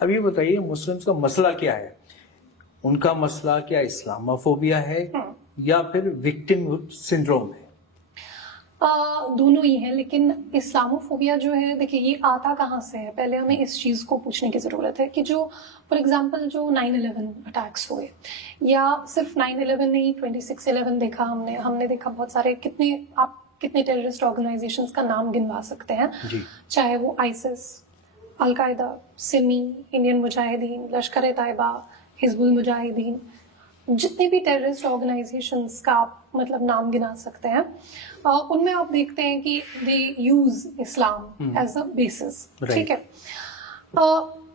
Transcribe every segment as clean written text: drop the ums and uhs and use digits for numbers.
अब ये बताइए मुस्लिम्स का मसला क्या है? उनका मसला क्या इस्लामोफोबिया है या फिर विक्टिम सिंड्रोम है? दोनों ही है, लेकिन इस्लामोफोबिया जो है, देखिए ये आता कहाँ से है, पहले हमें इस चीज़ को पूछने की ज़रूरत है कि जो फॉर एग्जांपल जो 9/11 अटैक्स हुए, या सिर्फ 9/11 नहीं, 26/11 देखा हमने देखा बहुत सारे, कितने टेररिस्ट ऑर्गेनाइजेशंस का नाम गिनवा सकते हैं जी। चाहे वो ISIS, al Qaeda, Simi, Indian Mujahideen, लश्कर तैयबा, हिजबुल मुजाहिदीन, जितने भी टेररिस्ट ऑर्गेनाइजेशंस का आप मतलब नाम गिना सकते हैं, उनमें आप देखते हैं कि they use Islam as a basis, ठीक है।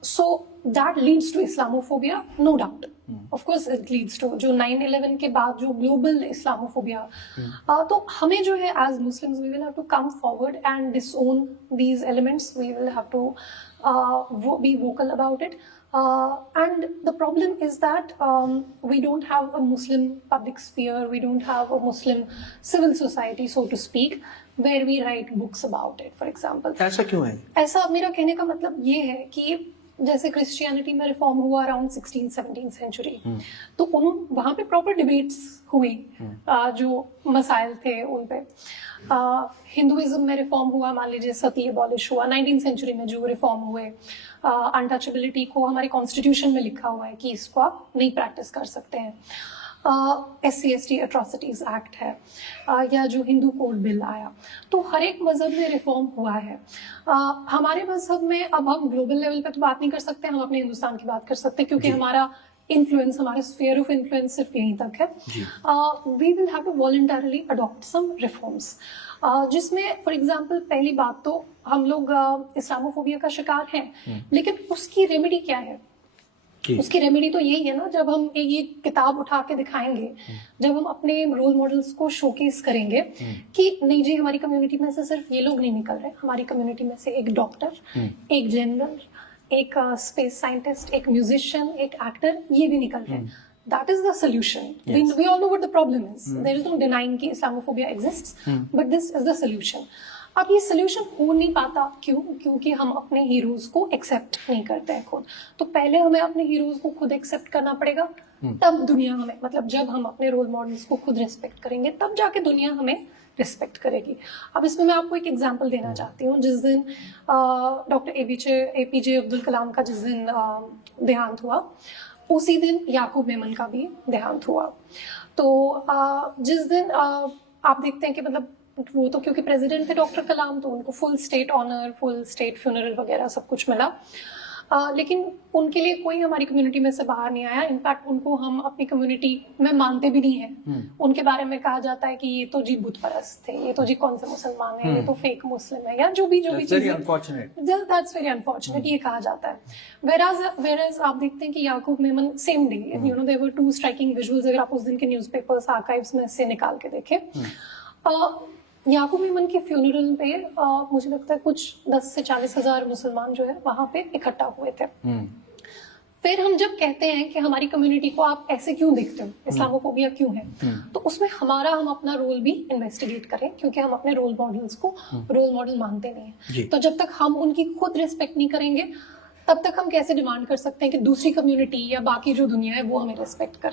So that leads to Islamophobia, no doubt, of course it leads to जो 9/11 के बाद जो ग्लोबल इस्लामोफोबिया, तो हमें जो है as Muslims we will have to come forward and disown these elements, we will have to be vocal about it. And the problem is that we don't have a Muslim public sphere, we don't have a Muslim civil society, so to speak, where we write books about it, for example. ऐसा क्यों है? ऐसा मेरा कहने का मतलब ये है कि जैसे क्रिश्चियनिटी में रिफॉर्म हुआ अराउंड 16-17 सेंचुरी, तो वहाँ पे प्रॉपर डिबेट्स हुई, जो मसाइल थे उन पे। हिंदुइज्म में रिफॉर्म हुआ, मान लीजिए सती एबॉलिश हुआ 19th सेंचुरी में, जो रिफॉर्म हुए, अनटचेबिलिटी को हमारे कॉन्स्टिट्यूशन में लिखा हुआ है कि इसको आप नहीं प्रैक्टिस कर सकते हैं। SC/ST एट्रोसिटीज एक्ट है, या जो हिंदू कोड बिल आया, तो हर एक मजहब में रिफॉर्म हुआ है। हमारे मजहब में, अब हम ग्लोबल लेवल पे तो बात नहीं कर सकते, हम अपने हिंदुस्तान की बात कर सकते हैं, क्योंकि हमारा इन्फ्लुएंस, हमारा स्फीयर ऑफ इन्फ्लुएंस सिर्फ यहीं तक है। We will have to voluntarily adopt some reforms, जिसमें फॉर एग्जांपल पहली बात तो हम लोग इस्लामोफोबिया का शिकार हैं, लेकिन उसकी रेमेडी क्या है? उसकी रेमेडी तो यही है ना, जब हम ये किताब उठा के दिखाएंगे, जब हम अपने रोल मॉडल्स को शोकेस करेंगे कि नहीं जी, हमारी कम्युनिटी में से सिर्फ ये लोग नहीं निकल रहे, हमारी कम्युनिटी में से एक डॉक्टर, एक जनरल, एक स्पेस साइंटिस्ट, एक म्यूजिशियन, एक एक्टर, ये भी निकल रहे हैं। That is the solution. Yes. We all know what the problem is. There is no denying कि Islamophobia exists, but this is the solution. अब ये सोल्यूशन हो नहीं पाता, क्यों? क्योंकि हम अपने हीरोज को एक्सेप्ट नहीं करते हैं खुद। तो पहले हमें अपने हीरोज को खुद एक्सेप्ट करना पड़ेगा, तब दुनिया हमें, मतलब जब हम अपने रोल मॉडल्स को खुद रिस्पेक्ट करेंगे, तब जाके दुनिया हमें रिस्पेक्ट करेगी। अब इसमें मैं आपको एक एग्जांपल देना चाहती हूँ। जिस दिन डॉक्टर APJ अब्दुल कलाम का जिस दिन देहांत हुआ, उसी दिन याकूब मेमन का भी देहांत हुआ। तो जिस दिन आप देखते हैं कि मतलब वो तो क्योंकि प्रेसिडेंट थे डॉक्टर कलाम, तो उनको full state honour, full state funeral वगैरह सब कुछ मिला, लेकिन उनके लिए कोई हमारी कम्युनिटी में से बाहर नहीं आया। इनफैक्ट उनको हम अपनी कम्युनिटी में मानते भी नहीं हैं। उनके बारे में कहा जाता है कि ये तो जी बुत परस्त थे, ये तो जी कौन से मुसलमान है, ये तो फेक मुस्लिम है, या जो भी चीज़, दैट्स वेरी अनफॉर्चुनेट, ये कहा जाता है। वेराज आप देखते हैं कि Yakub Memon same day, you know, there were 2 striking visuals, अगर आप उस दिन के न्यूज़पेपर्स आर्काइव्स में से निकाल के देखें। याकूब मेमन के फ्यूनरल पे मुझे लगता है कुछ 10 से 40 हजार मुसलमान जो है वहां पे इकट्ठा हुए थे। फिर हम जब कहते हैं कि हमारी कम्युनिटी को आप ऐसे क्यों देखते हो, इस्लामोफोबिया क्यों है, तो उसमें हम अपना रोल भी इन्वेस्टिगेट करें, क्योंकि हम अपने रोल मॉडल्स को रोल मॉडल मानते नहीं है। तो जब तक हम उनकी खुद रिस्पेक्ट नहीं करेंगे, तब तक हम कैसे डिमांड कर सकते हैं कि दूसरी कम्युनिटी या बाकी जो दुनिया है वो हमें रिस्पेक्ट करे।